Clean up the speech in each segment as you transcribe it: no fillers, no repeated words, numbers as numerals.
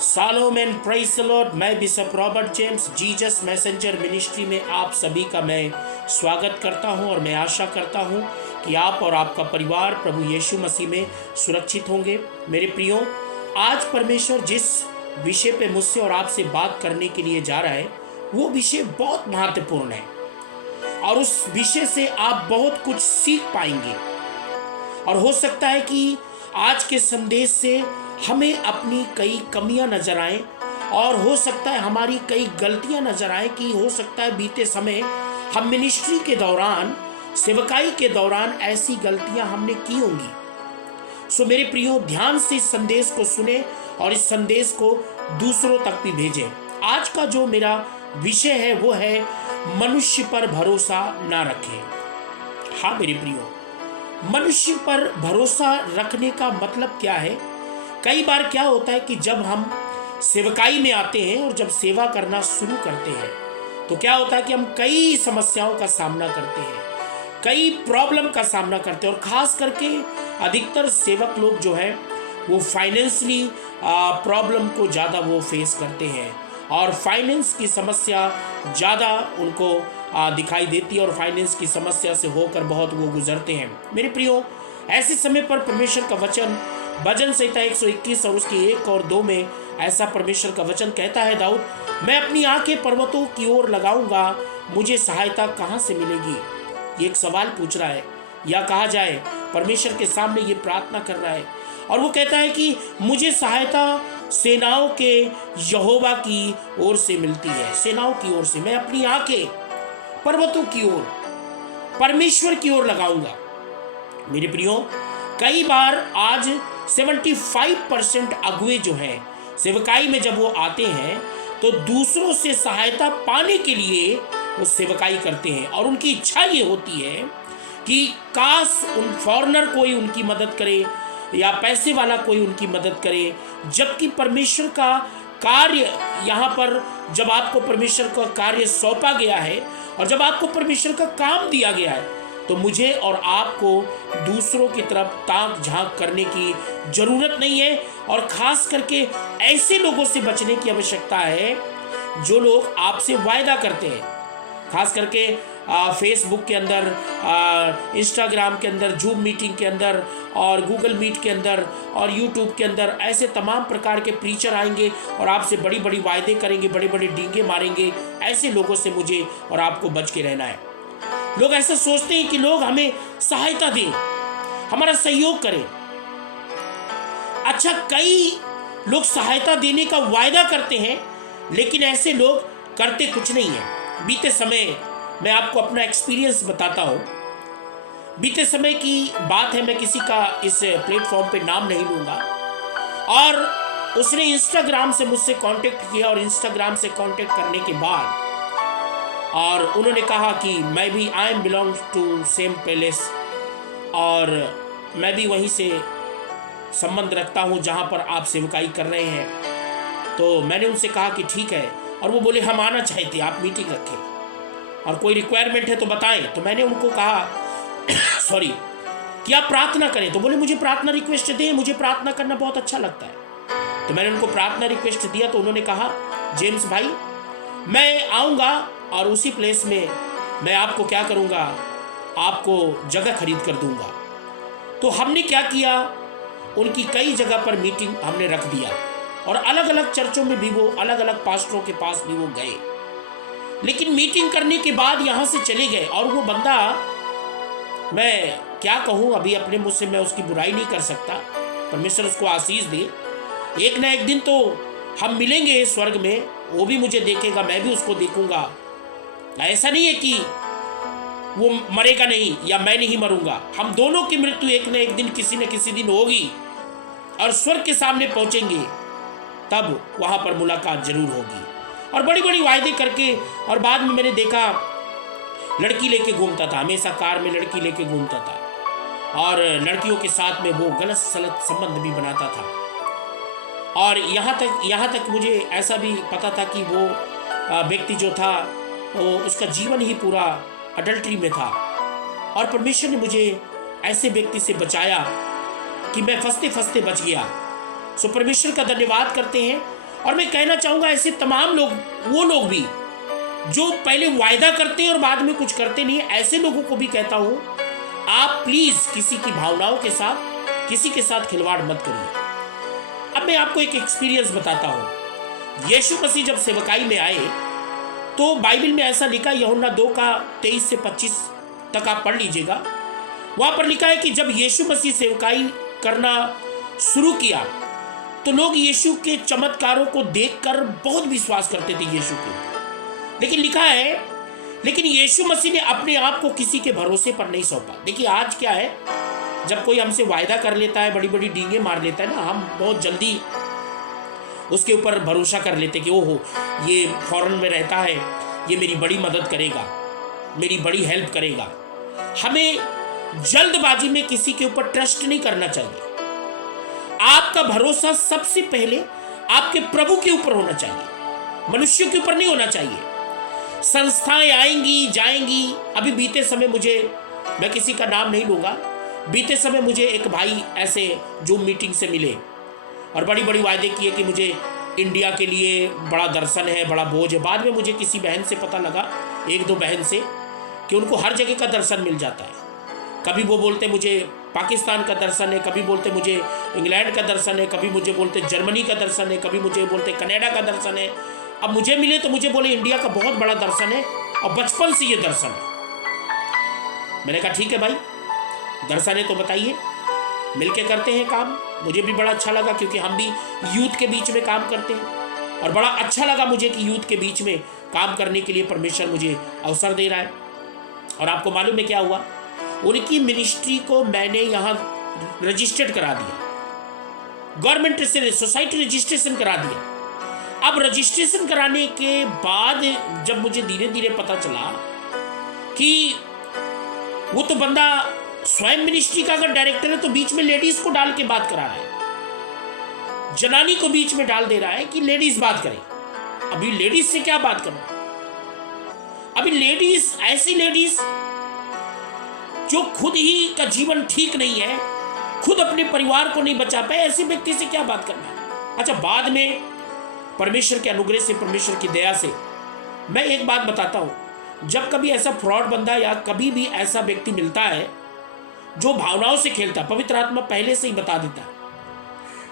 Shalom and praise the lord. मैं bishop Robert James Jesus messenger ministry में आप सभी का मैं स्वागत करता हूं और मैं आशा करता हूं कि आप और आपका परिवार प्रभु यीशु मसीह में सुरक्षित होंगे। मेरे प्रियो, आज परमेश्वर जिस विषय पे मुझसे और आपसे बात करने के लिए जा रहा है वो विषय बहुत महत्वपूर्ण है और उस विषय से आप बहुत कुछ सीख पाएंगे। और हो सकता है कि आज के संदेश से हमें अपनी कई कमियां नजर आए और हो सकता है हमारी कई गलतियां नजर आए कि हो सकता है बीते समय हम मिनिस्ट्री के दौरान, सेवकाई के दौरान ऐसी गलतियां हमने की होंगी। सो मेरे प्रियो, ध्यान से इस संदेश को सुने और इस संदेश को दूसरों तक भी भेजें। आज का जो मेरा विषय है वो है मनुष्य पर भरोसा ना रखें। हाँ मेरे प्रियो, मनुष्य पर भरोसा रखने का मतलब क्या है? कई बार क्या होता है कि जब हम सेवकाई में आते हैं और जब सेवा करना शुरू करते हैं तो क्या होता है कि हम कई समस्याओं का सामना करते हैं, कई प्रॉब्लम का सामना करते हैं। और ख़ास करके अधिकतर सेवक लोग जो है वो फाइनेंशियली प्रॉब्लम को ज़्यादा वो फेस करते हैं और फाइनेंस की समस्या ज़्यादा उनको दिखाई देती है और फाइनेंस की समस्या से होकर बहुत वो गुजरते हैं। मेरे प्रियो, ऐसे समय पर परमेश्वर का वचन भजन संहिता 121 और उसके 1 और 2 में ऐसा परमेश्वर का वचन कहता है, दाऊद, मैं अपनी आंखें पर्वतों की ओर लगाऊंगा, मुझे सहायता कहाँ से मिलेगी? ये एक सवाल पूछ रहा है, या कहा जाए परमेश्वर के सामने ये प्रार्थना कर रहा है और वो कहता है कि मुझे सहायता सेनाओं के यहोवा की ओर से मिलती है, सेनाओं की ओर से। मैं अपनी आंखें पर्वतों की ओर, परमेश्वर की ओर लगाऊंगा। मेरे प्रियो, कई बार आज 75% अगुए जो हैं सेवकाई में जब वो आते हैं तो दूसरों से सहायता पाने के लिए वो सेवकाई करते हैं और उनकी इच्छा ये होती है कि काश उन फॉरेनर कोई उनकी मदद करे या पैसे वाला कोई उनकी मदद करे, जबकि परमेश्वर का कार्य यहाँ पर जब आपको परमेश्वर का कार्य सौंपा गया है और जब आपको परमेश्वर का काम दिया गया है तो मुझे और आपको दूसरों की तरफ ताक झांक करने की जरूरत नहीं है। और खास करके ऐसे लोगों से बचने की आवश्यकता है जो लोग आपसे वायदा करते हैं, खास करके फेसबुक के अंदर, इंस्टाग्राम के अंदर, जूम मीटिंग के अंदर और गूगल मीट के अंदर और यूट्यूब के अंदर ऐसे तमाम प्रकार के प्रीचर आएंगे और आपसे बड़ी बड़ी वायदे करेंगे, बड़े बड़े डींगे मारेंगे। ऐसे लोगों से मुझे और आपको बच के रहना है। लोग ऐसा सोचते हैं कि लोग हमें सहायता दें, हमारा सहयोग करें। अच्छा, कई लोग सहायता देने का वायदा करते हैं लेकिन ऐसे लोग करते कुछ नहीं है। बीते समय मैं आपको अपना एक्सपीरियंस बताता हूँ। बीते समय की बात है, मैं किसी का इस प्लेटफॉर्म पे नाम नहीं लूँगा, और उसने इंस्टाग्राम से मुझसे कांटेक्ट किया और इंस्टाग्राम से कांटेक्ट करने के बाद और उन्होंने कहा कि मैं भी I am belong to same palace और मैं भी वहीं से संबंध रखता हूँ जहाँ पर आप सेवकाई कर रहे हैं। तो मैंने उनसे कहा कि ठीक है, और वो बोले हम आना चाहते, आप मीटिंग रखें और कोई रिक्वायरमेंट है तो बताएं। तो मैंने उनको कहा सॉरी कि आप प्रार्थना करें। तो बोले मुझे प्रार्थना रिक्वेस्ट दें, मुझे प्रार्थना करना बहुत अच्छा लगता है। तो मैंने उनको प्रार्थना रिक्वेस्ट दिया तो उन्होंने कहा, जेम्स भाई मैं आऊँगा और उसी प्लेस में मैं आपको क्या करूँगा, आपको जगह खरीद कर दूँगा। तो हमने क्या किया, उनकी कई जगह पर मीटिंग हमने रख दिया और अलग अलग चर्चों में भी वो, अलग अलग पास्टरों के पास भी वो गए। लेकिन मीटिंग करने के बाद यहाँ से चले गए और वो बंदा, मैं क्या कहूँ, अभी अपने मुँह से मैं उसकी बुराई नहीं कर सकता, परमेश्वर उसको आशीष दे। एक ना एक दिन तो हम मिलेंगे स्वर्ग में, वो भी मुझे देखेगा, मैं भी उसको देखूंगा। ऐसा नहीं है कि वो मरेगा नहीं या मैं नहीं मरूंगा, हम दोनों की मृत्यु एक न एक दिन, किसी न किसी दिन होगी और स्वर्ग के सामने पहुंचेंगे, तब वहां पर मुलाकात जरूर होगी। और बड़ी बड़ी वायदे करके, और बाद में मैंने देखा लड़की लेके घूमता था, हमेशा कार में लड़की लेके घूमता था और लड़कियों के साथ में वो गलत सलत संबंध भी बनाता था। और यहाँ तक मुझे ऐसा भी पता था कि वो व्यक्ति जो था वो, उसका जीवन ही पूरा अडल्ट्री में था। और परमेश्वर ने मुझे ऐसे व्यक्ति से बचाया कि मैं फंसते फंसते बच गया। सो परमेश्वर का धन्यवाद करते हैं। और मैं कहना चाहूंगा ऐसे तमाम लोग, वो लोग भी जो पहले वायदा करते हैं और बाद में कुछ करते नहीं, ऐसे लोगों को भी कहता हूं, आप प्लीज किसी की भावनाओं के साथ, किसी के साथ खिलवाड़ मत करिए। अब मैं आपको एक एक्सपीरियंस बताता हूं। यीशु मसीह जब सेवकाई में आए तो बाइबल में ऐसा लिखा, यूहन्ना 2 का 23 से 25 तक आप पढ़ लीजिएगा। वहां पर लिखा है कि जब यीशु मसीह सेवकाई करना शुरू किया तो लोग यीशु के चमत्कारों को देखकर बहुत विश्वास करते थे यीशु के ऊपर। लेकिन लिखा है, लेकिन यीशु मसीह ने अपने आप को किसी के भरोसे पर नहीं सौंपा। देखिए आज क्या है, जब कोई हमसे वायदा कर लेता है, बड़ी बड़ी डींगे मार लेता है ना, हम बहुत जल्दी उसके ऊपर भरोसा कर लेते कि ओहो ये फॉरेन में रहता है, ये मेरी बड़ी मदद करेगा, मेरी बड़ी हेल्प करेगा। हमें जल्दबाजी में किसी के ऊपर ट्रस्ट नहीं करना चाहिए। आपका भरोसा सबसे पहले आपके प्रभु के ऊपर होना चाहिए, मनुष्यों के ऊपर नहीं होना चाहिए। संस्थाएं आएंगी जाएंगी। अभी बीते समय मुझे, मैं किसी का नाम नहीं लूंगा, बीते समय मुझे एक भाई ऐसे जूम मीटिंग से मिले और बड़ी बड़ी वायदे किए कि मुझे इंडिया के लिए बड़ा दर्शन है, बड़ा बोझ है। बाद में मुझे किसी बहन से पता लगा, एक दो बहन से, कि उनको हर जगह का दर्शन मिल जाता है। कभी वो बोलते मुझे पाकिस्तान का दर्शन है, कभी बोलते मुझे इंग्लैंड का दर्शन है, कभी मुझे बोलते जर्मनी का दर्शन है, कभी मुझे बोलते कनाडा का दर्शन है। अब मुझे मिले तो मुझे बोले इंडिया का बहुत बड़ा दर्शन है और बचपन से ये दर्शन है। मैंने कहा ठीक है भाई, दर्शन है तो बताइए, मिलके करते हैं काम। मुझे भी बड़ा अच्छा लगा क्योंकि हम भी यूथ के बीच में काम करते हैं और बड़ा अच्छा लगा मुझे कि यूथ के बीच में काम करने के लिए परमेश्वर मुझे अवसर दे रहा है। और आपको मालूम है क्या हुआ, उनकी मिनिस्ट्री को मैंने यहाँ रजिस्टर्ड करा दिया, गवर्नमेंट से सोसाइटी रजिस्ट्रेशन करा दिया। अब रजिस्ट्रेशन कराने के बाद जब मुझे धीरे धीरे पता चला कि वो तो बंदा स्वयं मिनिस्ट्री का अगर डायरेक्टर है तो बीच में लेडीज को डाल के बात करा रहा है, जनानी को बीच में डाल दे रहा है कि लेडीज बात करें। अभी लेडीज से क्या बात करूं? अभी लेडीज, ऐसी लेडीज जो खुद ही का जीवन ठीक नहीं है, खुद अपने परिवार को नहीं बचा पाए, ऐसे व्यक्ति से क्या बात करना है? अच्छा, बाद में परमेश्वर के अनुग्रह से, परमेश्वर की दया से मैं एक बात बताता हूं, जब कभी ऐसा फ्रॉड बंदा या कभी भी ऐसा व्यक्ति मिलता है जो भावनाओं से खेलता, पवित्र आत्मा पहले से ही बता देता है,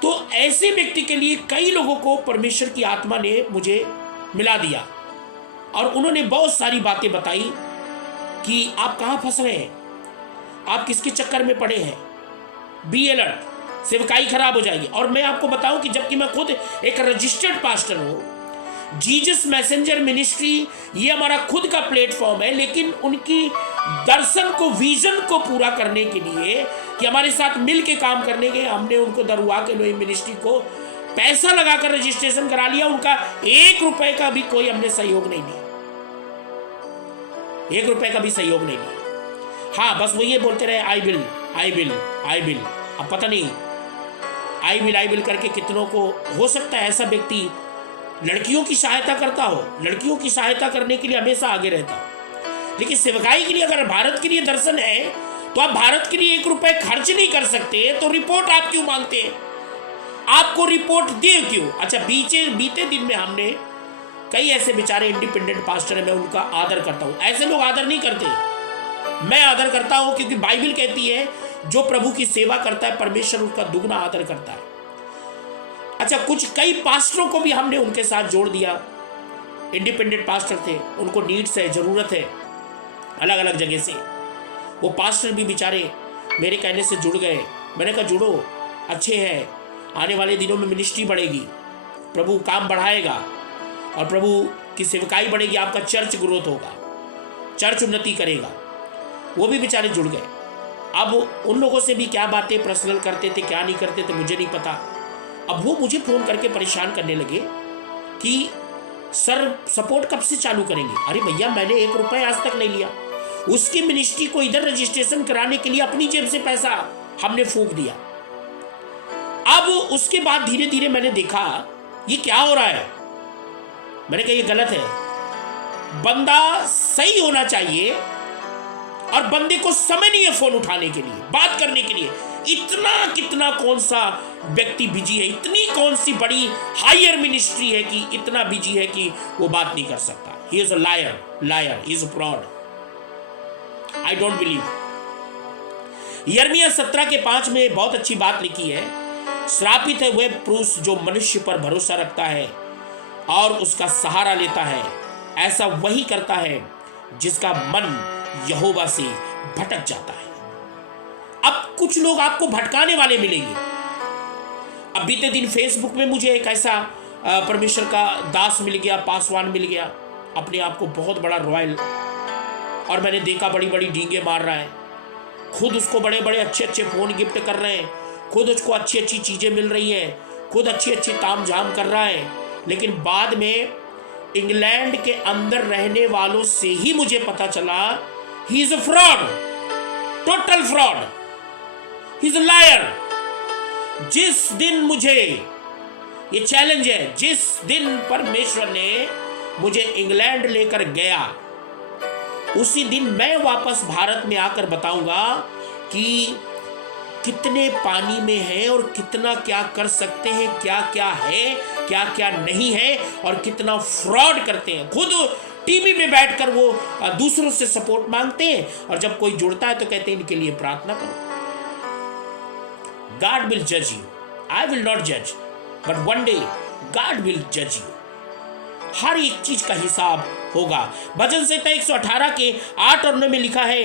तो ऐसे व्यक्ति के लिए कई लोगों को परमेश्वर की आत्मा ने मुझे मिला दिया और उन्होंने बहुत सारी बातें बताई कि आप कहां फंस रहे हैं, आप किसके चक्कर में पड़े हैं, बी अलर्ट, सेवकाई खराब हो जाएगी। और मैं आपको बताऊं कि जबकि मैं खुद एक रजिस्टर्ड पास्टर हूं, जीसस मैसेंजर मिनिस्ट्री ये हमारा खुद का प्लेटफॉर्म है, लेकिन उनकी दर्शन को, विजन को पूरा करने के लिए कि हमारे साथ मिल के काम करने के, हमने उनको दरुआ के लोई मिनिस्ट्री को पैसा लगाकर रजिस्ट्रेशन करा लिया। उनका 1 रुपए का भी कोई हमने सहयोग नहीं दिया, 1 रुपए का भी सहयोग नहीं दिया। हाँ, बस वो ये बोलते रहे I will I will I will. अब पता नहीं आई विल करके कितनों को, हो सकता है ऐसा व्यक्ति लड़कियों की सहायता करता हो, लड़कियों की सहायता करने के लिए हमेशा आगे रहता हो, लेकिन सेवकाई के लिए अगर भारत के लिए दर्शन है तो आप भारत के लिए 1 रुपए खर्च नहीं कर सकते, तो रिपोर्ट आप क्यों मांगते हैं? आपको रिपोर्ट दे क्यों? अच्छा, बीते दिन में हमने कई ऐसे बेचारे इंडिपेंडेंट पास्टर है, मैं उनका आदर करता हूं। ऐसे लोग आदर नहीं करते, मैं आदर करता हूं क्योंकि बाइबल कहती है जो प्रभु की सेवा करता है परमेश्वर उसका दुगना आदर करता है। अच्छा, कई पास्टरों को भी हमने उनके साथ जोड़ दिया, इंडिपेंडेंट पास्टर थे, उनको नीड्स है, जरूरत है अलग अलग जगह से, वो पास्टर भी बेचारे मेरे कहने से जुड़ गए। मैंने कहा जुड़ो, अच्छे हैं, आने वाले दिनों में मिनिस्ट्री बढ़ेगी, प्रभु काम बढ़ाएगा और प्रभु की सेवकाई बढ़ेगी, आपका चर्च ग्रोथ होगा, चर्च उन्नति करेगा। वो भी बेचारे जुड़ गए। अब उन लोगों से भी क्या बातें पर्सनल करते थे, क्या नहीं करते थे, मुझे नहीं पता। अब वो मुझे फोन करके परेशान करने लगे कि सर सपोर्ट कब से चालू करेंगे? अरे भैया, मैंने 1 रुपए आज तक नहीं लिया, उसकी मिनिस्ट्री को इधर रजिस्ट्रेशन कराने के लिए अपनी जेब से पैसा हमने फूंक दिया। अब उसके बाद धीरे धीरे मैंने देखा ये क्या हो रहा है। मैंने कहा ये गलत है, बंदा सही होना चाहिए और बंदे को समय नहीं है फोन उठाने के लिए, बात करने के लिए। इतना कितना कौन सा व्यक्ति बिजी है, इतनी कौन सी बड़ी हायर मिनिस्ट्री है कि इतना बिजी है कि वो बात नहीं कर सकता। He is a liar, he is a fraud. I don't believe. यिर्मयाह 17:5 में बहुत अच्छी बात लिखी है, श्रापित है वह पुरुष जो मनुष्य पर भरोसा रखता है और उसका सहारा लेता है, ऐसा वही करता है जिसका मन यहोवा से भटक जाता है। अब कुछ लोग आपको भटकाने वाले मिलेंगे। अब बीते दिन फेसबुक में मुझे एक ऐसा परमेश्वर का दास मिल गया, पासवान मिल गया, अपने आप को बहुत बड़ा रॉयल, और मैंने देखा बड़ी बड़ी डींगे मार रहा है, खुद उसको बड़े बड़े अच्छे अच्छे फोन गिफ्ट कर रहे हैं, खुद उसको अच्छी अच्छी चीजें मिल रही हैं, खुद अच्छी अच्छी ताम झाम कर रहा है, लेकिन बाद में इंग्लैंड के अंदर रहने वालों से ही मुझे पता चला he is a fraud, total fraud, he is a liar. जिस दिन मुझे ये चैलेंज है, जिस दिन परमेश्वर ने मुझे इंग्लैंड लेकर गया, उसी दिन मैं वापस भारत में आकर बताऊंगा कि कितने पानी में है और कितना क्या कर सकते हैं, क्या क्या है, क्या क्या नहीं है, और कितना फ्रॉड करते हैं। खुद टीवी में बैठकर वो दूसरों से सपोर्ट मांगते हैं, और जब कोई जुड़ता है तो कहते हैं इनके लिए प्रार्थना करो। God will judge you. I will not judge, but one day God will judge you. हर एक चीज का हिसाब होगा। भजन संहिता 118 के 8 और 9 में लिखा है,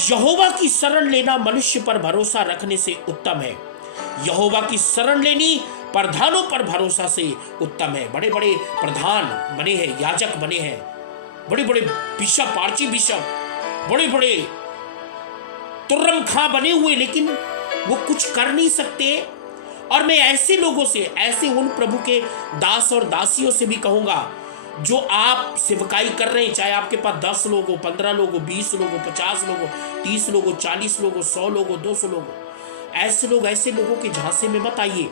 यहोवा की शरण लेना मनुष्य पर भरोसा रखने से उत्तम है। यहोवा की शरण लेनी प्रधानों पर भरोसा से उत्तम है। बड़े बड़े प्रधान बने हैं, याजक बने हैं, बड़े बड़े बिशप, आर्ची बिशप, बड़े बड़े तुर्रम खां बने हुए, लेकिन वो कुछ कर नहीं सकते। और मैं ऐसे लोगों से, ऐसे उन प्रभु के दास और दासियों से भी कहूंगा जो आप सेवकाई कर रहे हैं, चाहे आपके पास 10 लोग हो, 15 लोग हो, 20 लोग हो, 50 लोग हो, 30 लोग हो, 40 लोग हो, 100 लोग हो, 200 लोग हो, ऐसे लोगों के झांसे में मत आइए।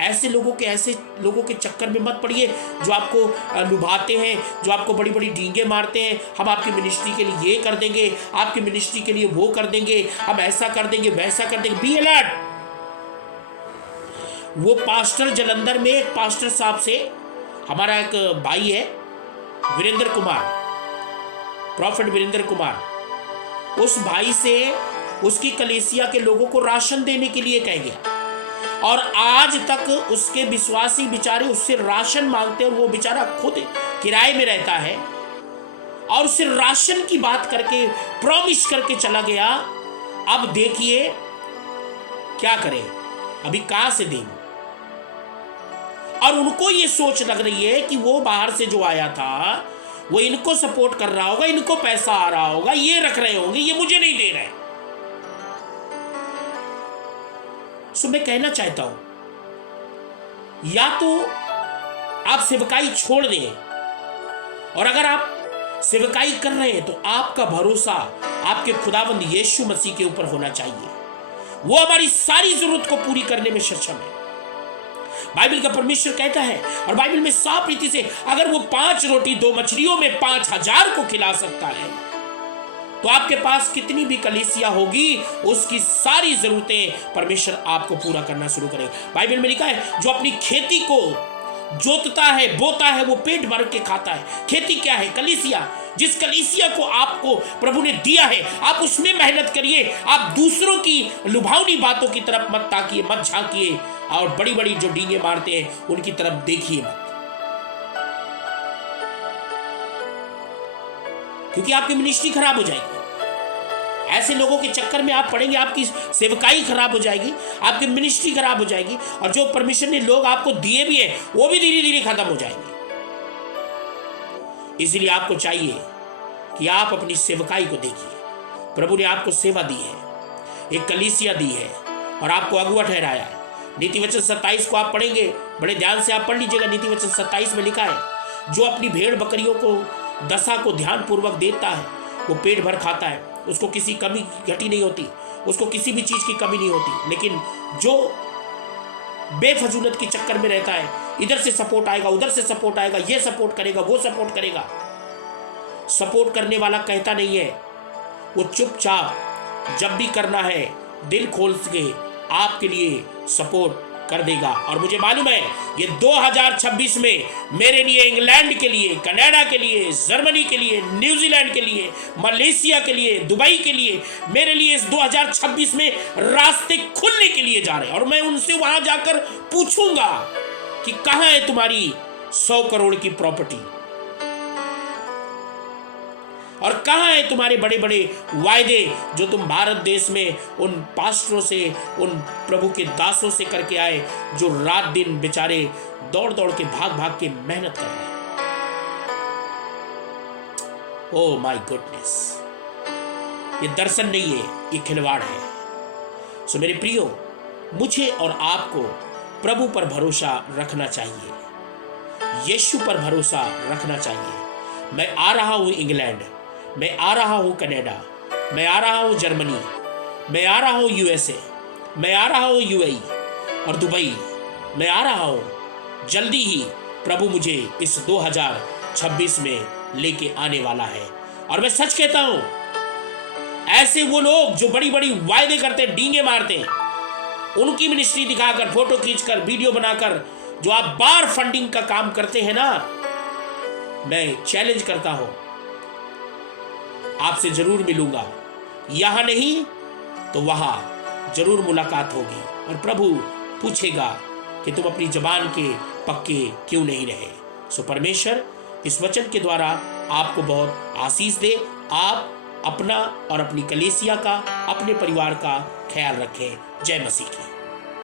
ऐसे लोगों के चक्कर में मत पड़िए जो आपको लुभाते हैं, जो आपको बड़ी बड़ी डींगे मारते हैं। हम आपकी मिनिस्ट्री के लिए ये कर देंगे, आपकी मिनिस्ट्री के लिए वो कर देंगे, हम ऐसा कर देंगे, वैसा कर देंगे। Be alert. वो पास्टर जलंधर में एक पास्टर साहब से, हमारा एक भाई है वीरेंद्र कुमार, प्रॉफिट वीरेंद्र कुमार, उस भाई से उसकी कलीसिया के लोगों को राशन देने के लिए कह गया, और आज तक उसके विश्वासी बेचारे उससे राशन मांगते हैं। वो बेचारा खुद किराए में रहता है और उससे राशन की बात करके प्रॉमिस करके चला गया। अब देखिए क्या करें, अभी कहां से दें। और उनको ये सोच लग रही है कि वो बाहर से जो आया था वो इनको सपोर्ट कर रहा होगा, इनको पैसा आ रहा होगा, ये रख रहे होंगे, ये मुझे नहीं दे रहे। सो मैं कहना चाहता हूं, या तो आप सेवकाई छोड़ दें, और अगर आप सेवकाई कर रहे हैं तो आपका भरोसा आपके खुदावंद यीशु मसीह के ऊपर होना चाहिए। वो हमारी सारी जरूरत को पूरी करने में सक्षम है। बाइबल का परमेश्वर कहता है, और बाइबल में साफ रीति से, अगर वो 5 रोटी 2 मछलियों में 5000 को खिला सकता है, तो आपके पास कितनी भी कलीसिया होगी, उसकी सारी जरूरतें परमेश्वर आपको पूरा करना शुरू करेगा। बाइबल में लिखा है, जो अपनी खेती को जोतता है, बोता है, वो पेट भर के खाता है। खेती क्या है? कलीसिया। जिस कलीसिया को आपको प्रभु ने दिया है, आप उसमें मेहनत करिए। आप दूसरों की लुभावनी बातों की तरफ मत ताकिए, मत झांकिए, और बड़ी बड़ी जो डींगे मारते हैं उनकी तरफ देखिए मत, क्योंकि आपकी मिनिस्ट्री खराब हो जाएगी। ऐसे लोगों के चक्कर में आप पड़ेंगे, आपकी सेवकाई खराब हो जाएगी, आपकी मिनिस्ट्री खराब हो जाएगी, और जो परमेश्वर ने लोग आपको दिए भी है वो भी धीरे धीरे खत्म हो जाएंगे। इसलिए आपको चाहिए कि आप अपनी सेवकाई को देखिए। प्रभु ने आपको सेवा दी है, एक कलीसिया दी है, और आपको अगुवा ठहराया है। नीति वचन 27 को आप पढ़ेंगे, बड़े ध्यान से आप पढ़ लीजिएगा। नीति वचन 27 में लिखा है, जो अपनी भेड़ बकरियों को दशा को ध्यान पूर्वक देता है वो पेट भर खाता है, उसको किसी कमी घटी नहीं होती, उसको किसी भी चीज की कमी नहीं होती। लेकिन जो बेफजूलत के चक्कर में रहता है, इधर से सपोर्ट आएगा, उधर से सपोर्ट आएगा, ये सपोर्ट करेगा, वो सपोर्ट करेगा, सपोर्ट करने वाला कहता नहीं है, वो चुपचाप जब भी करना है दिल खोल के आपके लिए सपोर्ट कर देगा। और मुझे मालूम है ये 2026 में मेरे लिए, इंग्लैंड के लिए, कनाडा के लिए, जर्मनी के लिए, न्यूजीलैंड के लिए, मलेशिया के लिए, दुबई के लिए, मेरे लिए इस 2026 में रास्ते खुलने के लिए जा रहे हैं। और मैं उनसे वहां जाकर पूछूंगा कि कहां है तुम्हारी 100 करोड़ की प्रॉपर्टी, और कहां है तुम्हारे बड़े बड़े वायदे जो तुम भारत देश में उन पास्टरों से, उन प्रभु के दासों से करके आए, जो रात दिन बेचारे दौड़ दौड़ के, भाग भाग के मेहनत कर रहे हैं। ओह माय गुडनेस, ये दर्शन नहीं है, ये खिलवाड़ है। सो मेरे प्रियो, मुझे और आपको प्रभु पर भरोसा रखना चाहिए, यीशु पर भरोसा रखना चाहिए। मैं आ रहा हूं इंग्लैंड, मैं आ रहा हूं कनाडा, मैं आ रहा हूं जर्मनी, मैं आ रहा हूं यूएसए, मैं आ रहा हूं यूएई और दुबई, मैं आ रहा हूं। जल्दी ही प्रभु मुझे इस 2026 में लेके आने वाला है। और मैं सच कहता हूं, ऐसे वो लोग जो बड़ी बड़ी वायदे करते, डींगे मारते हैं, उनकी मिनिस्ट्री दिखाकर, फोटो खींचकर, वीडियो बनाकर जो आप बार फंडिंग का काम करते हैं ना, मैं चैलेंज करता हूं, आपसे जरूर मिलूंगा। यहां नहीं तो वहां जरूर मुलाकात होगी और प्रभु पूछेगा कि तुम अपनी जबान के पक्के क्यों नहीं रहे। सो परमेश्वर इस वचन के द्वारा आपको बहुत आशीष दे। आप अपना और अपनी कलीसिया का, अपने परिवार का ख्याल रखें। जय मसीह की।